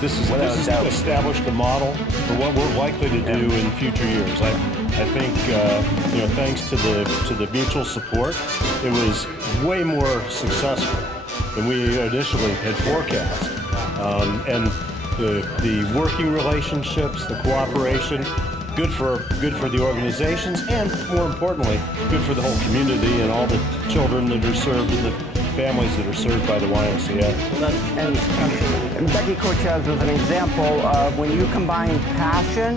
this has established a model for what we're likely to do in future years. I think, thanks to the mutual support, it was way more successful than we initially had forecast. And the working relationships, the cooperation, good for the organizations, and more importantly, good for the whole community and all the children that are served and the families that are served by the YMCA. And Becky Cortez was an example of when you combine passion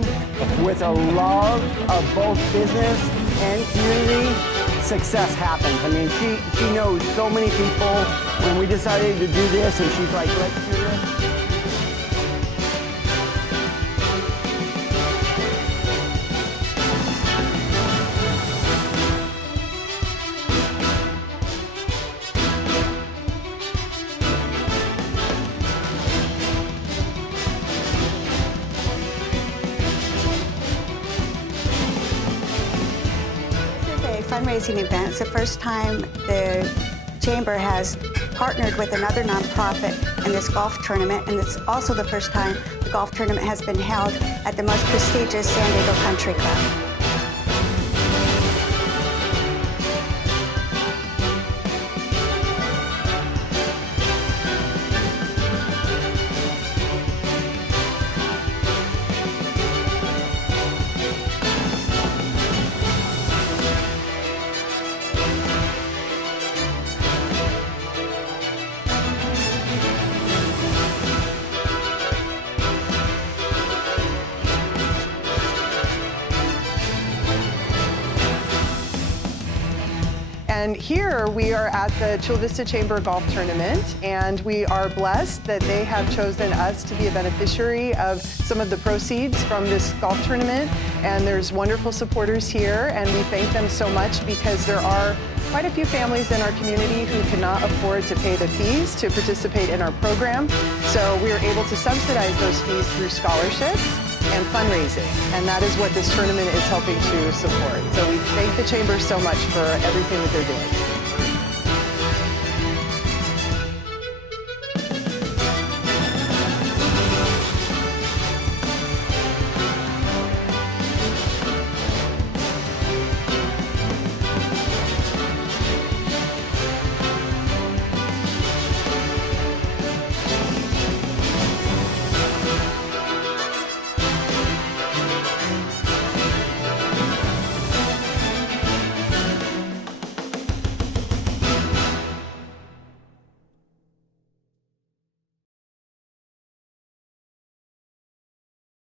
with a love of both business and community, success happens. I mean, she knows so many people. When we decided to do this, and she's like, let's do this. Fundraising event. It's the first time the Chamber has partnered with another nonprofit in this golf tournament, and it's also the first time the golf tournament has been held at the most prestigious San Diego Country Club. And here we are at the Chula Vista Chamber Golf Tournament, and we are blessed that they have chosen us to be a beneficiary of some of the proceeds from this golf tournament. And there's wonderful supporters here, and we thank them so much because there are quite a few families in our community who cannot afford to pay the fees to participate in our program. So we are able to subsidize those fees through scholarships and fundraising, and that is what this tournament is helping to support. So we thank the Chamber so much for everything that they're doing.